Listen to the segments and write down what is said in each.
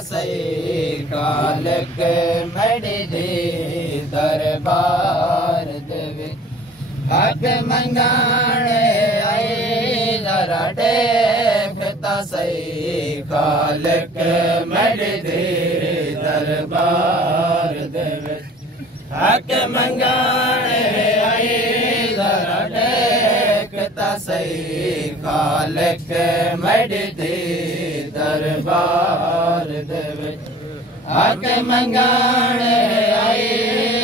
सही खालक मड़ी दे दरबार दे हक मंगाने आए जरा देखता सही खालक मड़ी दे दरबार दे हक मंगाने आए जरा देखता सही खालक मड़ी दे दरबार दे हक मंगाने आए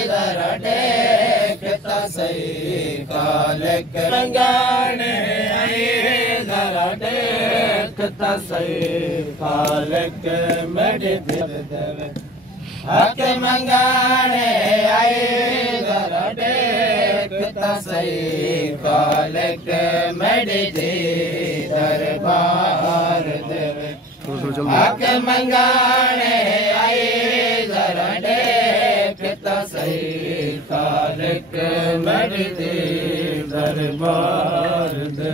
जरा देखता सही खालक मंगाने आए जरा देखता सही खालक मड़ी दे हक मंगाने आए जरा देखता सही खालक मड़ी दे दरबार दे हक मंगाने आए जरा देखता सही खालक मड़ी दे दरबार दे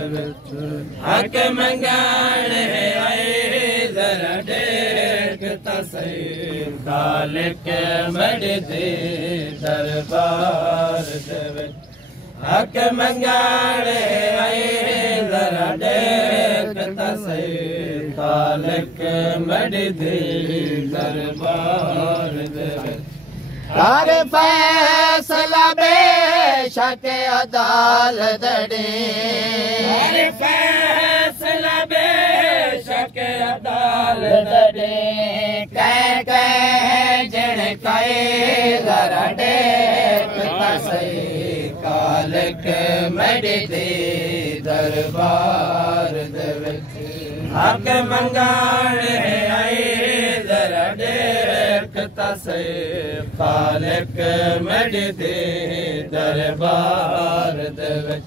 हक मंगाने आए जरा देखता सही खालक मड़ी दे दरबार दे हक मंगाने आए जरा देखता सही खालक मड़ी दे दरबार दे हर फैसला बेशक अदालत दे हर फैसला बेशक अदालत दे कह जन कहे जरा देखता सही खालक मड़ी दे दरबार दे हक मंगाने आए जरा देखता सही खालक मड़ी दे दरबार दे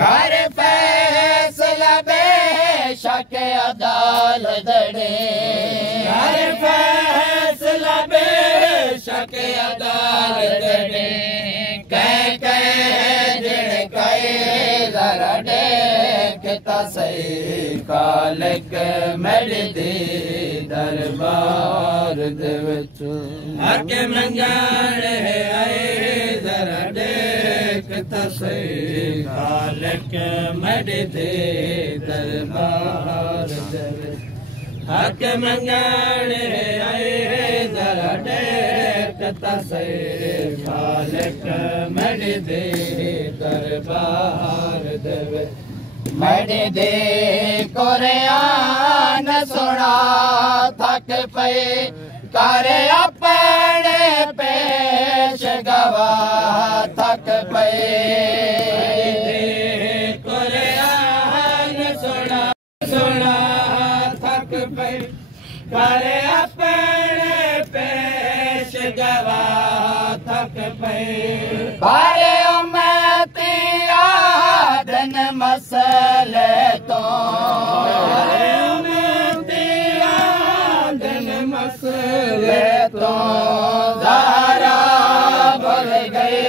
कर फैसला बेशक अदालत दे कर फैसला बेशक अदालत दे कह जन कहे जरा देखता सही खालक मड़ी दे दरबार दे हक मंगाने आए जरा देखता सही खालक मड़ी दे दरबार दे हक मंगाने आए जरा देखता सही खालक मड़ी दे दरबार दे मड़ी दे कुरान सुना थक पे कर अपने पेश गवाह थक पे कुरान सुना सुना थक पे कर अपने पेश गवाह थक पे बारे उम्मती आदन मसले तो मसले तो ज़रा भूल गए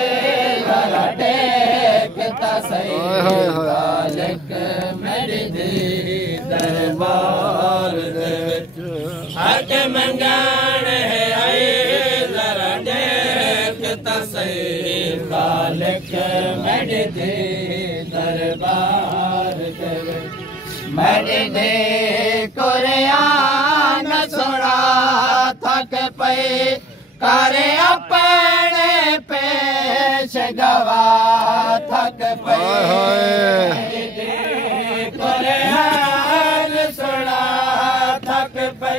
जरा देखता सही खालक मड़ी दे दरबार दे हक मंगाने आए जरा देखता सही खालक मड़ी दे दरबार दे मड़ी दे कुरान सुना थक पे कर अपने पेश गवाह थक पे कुरान सुना थक पे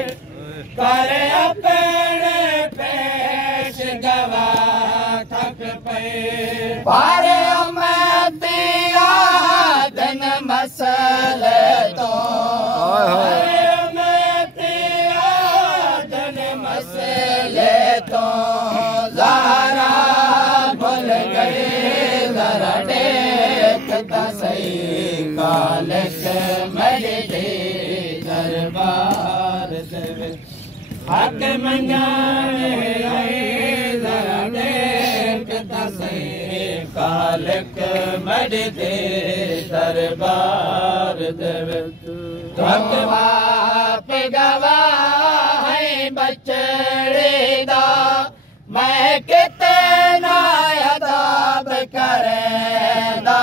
कर अपने पेश गवाह थक पे पारे उम्मती आदन मसले तो मसले तो ज़रा भूल गए जरा देखता सही खालक मड़ी दे दरबार दे हक मंगाने आए जरा देखता सही खालक मड़ी दे दरबार दे हक बाप गवाह बचड़े दा मैं कितना अदाब करेंदा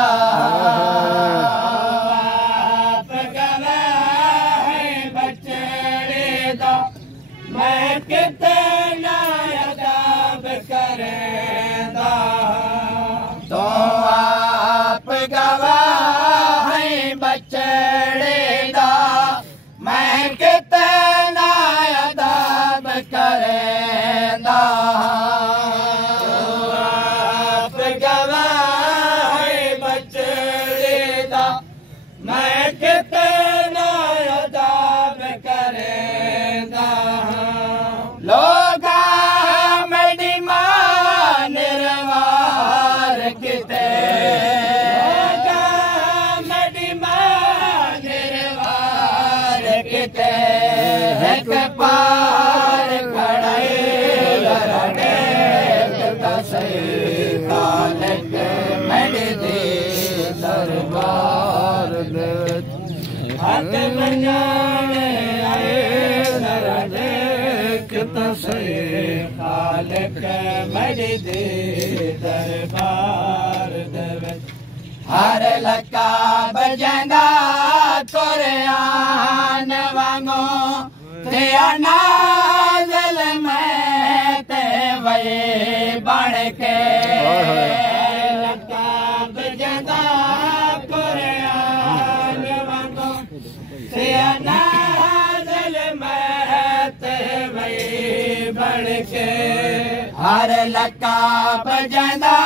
आप गवाह बचड़े दा मैं कितना अदाब करेंदा तो आप गवाह बचड़े दा मैं कितना अदाब करेंदा आप गवाह बचड़े दा मैं कितना अदाब करेंदा लोगा मेरी मां निर्वार किते लोगा मेरी मां निर्वार किते एक पार खड़े लड़े किता सही खालिक मेरे दे दरबार दे हक मंगाने आए लड़े किता सही खालिक मेरे दे दरबार दे हर लका बजंदा कुरान वांगो ते नाज़िल में ते वे बण के लका बजंदा कुरान वांगो ते नाज़िल में ते वे बण के हर लका बजंदा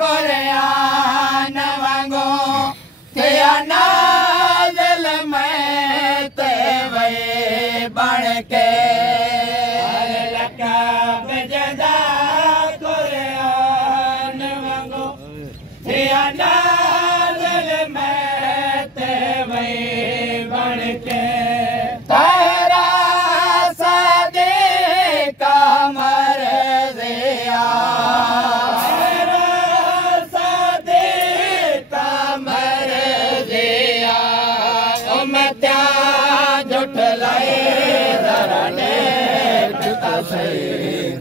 कुरान वांगो ते नाज़िल में ते वे बण के हर लका बजंदा कुरान वांगो ते नाज़िल में ते वे बण के तेरा सदीक़ा मर्ज़िया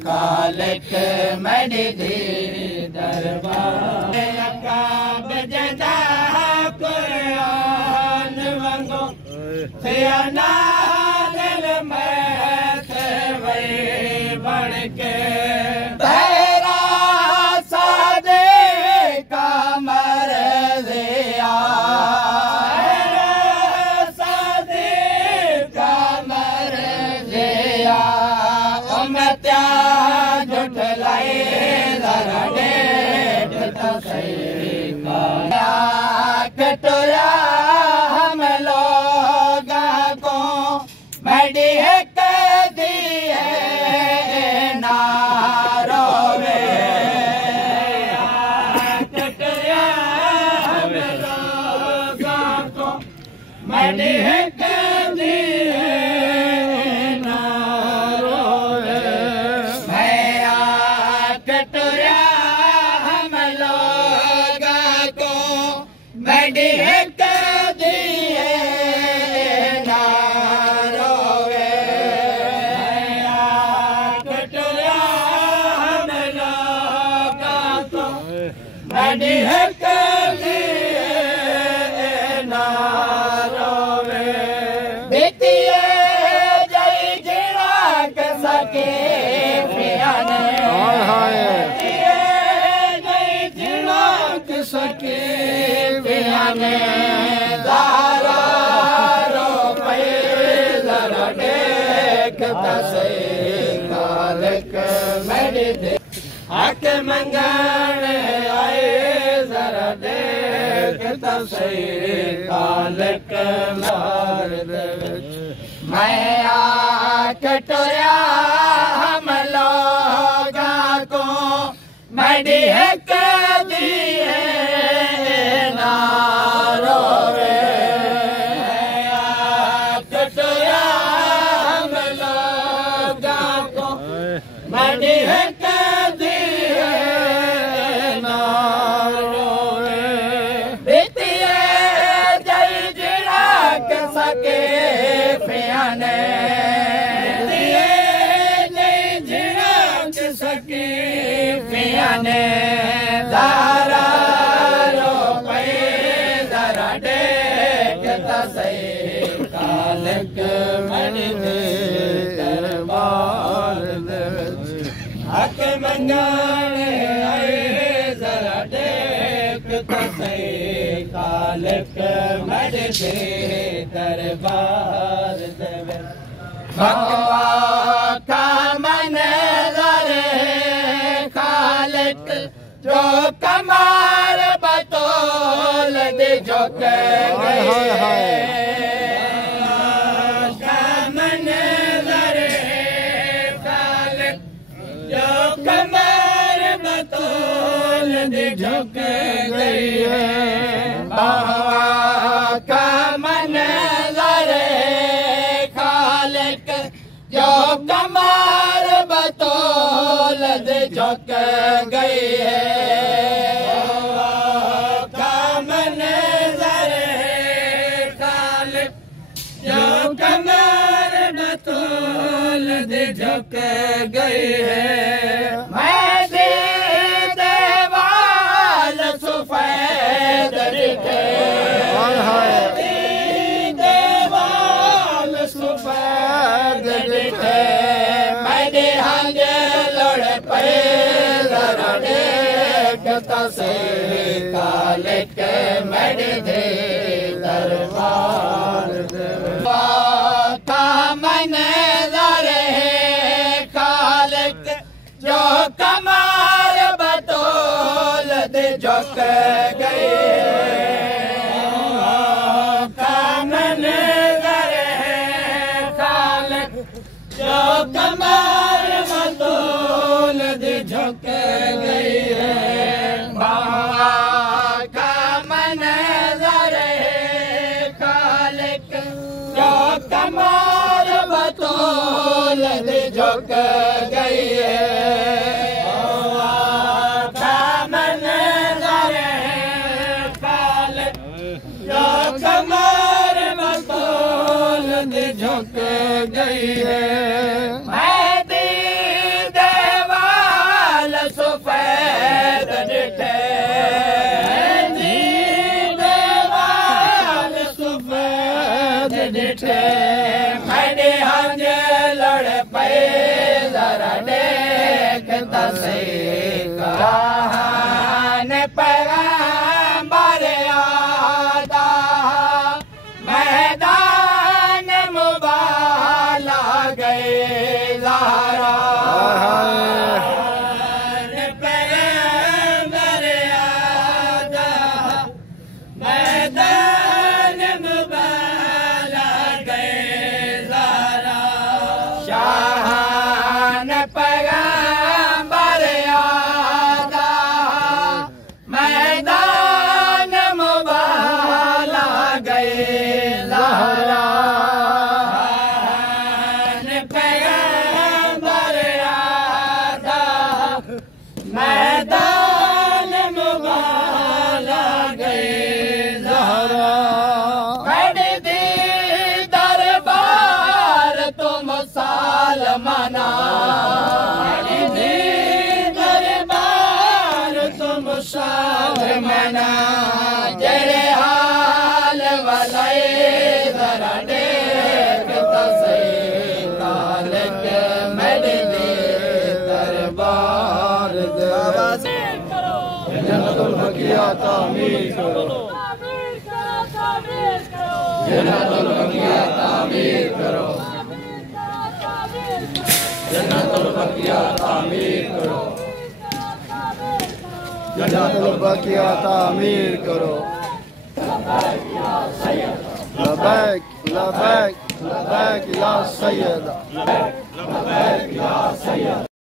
खालिक मेरे दे दरबार लका बजंदा कुरान वांगो ते नाज़िल में ते वे बण के तेरा सदीक़ा मर्ज़िया सदीक़ा मर्ज़िया जुटलाए जरा देख तो सही कटोरा हम लोग को मैडी एक दिए ना रोवे कटोरा हम लोग को मैडी एक दिए मैडी एक दिए ना रोवे कटोरा हम लोग को मैडी एक दिए ना रोवे बीतिए जई जिड़ा के सके पियाने जई जिड़ा के सके ने दारा रो पे जरा देख तसे खालिक मेरे दे हक मंगाने आए जरा देख तसे खालिक मार दे मैं कटोरा हम लोग को मैडी एक दिए ना रोवे कटोरा हम लोग को मैडी एक दिए ना रोवे बीतिए जई जिड़ा के सके पियाने मने ज़रा रो पे ज़रा देख तो सही खालिक मने दरबार दे हक मंगाने आए ज़रा देख तो सही खालिक मने दरबार दे भगवा का मंज़र खालिक जो कमाल बतौल दे झुक गए का मंज़र खालिक जो कमाल बतौल दे झुक गई भगवा का मंज़र जो कमाल बतौल दे झुक गई है का मंज़र खालिक जो कमाल बतौल दे झुक गई है मैं देवाल सफेद दिखे से खालिक मने दरबार का मंज़र खालिक जो कमाल बतौल दे झुक गई का मंज़र खालिक जो कमाल बतौल दे झुक गई है कमाल बतौल दे झुक गई है का मंज़र खालिक जो कमाल बतौल दे झुक गई है मैं देवाल सफेद दिखे मैंने हंज लड़ पे ज़रा देख तो सही कहान पैगंबर आदा मैदान मुबाला गए ज़हरा पैगंबर आदा मैदान पैगंबर आदा मैदान मुबाला गए ज़हरा पैगंबर आदा मैदान मुबाला गए ज़हरा दरबार तुम साल मना मना जड़े हाल वाले ज़रा देख तो सही खालिक मने दरबार दे जन्नतुल बकिया तामीर करो जन्नतुल बकिया तामीर करो जन्नतुल बकिया तामीर करो जन्नतुल बकिया तामीर करो लबैक लबैक लबैक या सैयद लबैक या सैयद।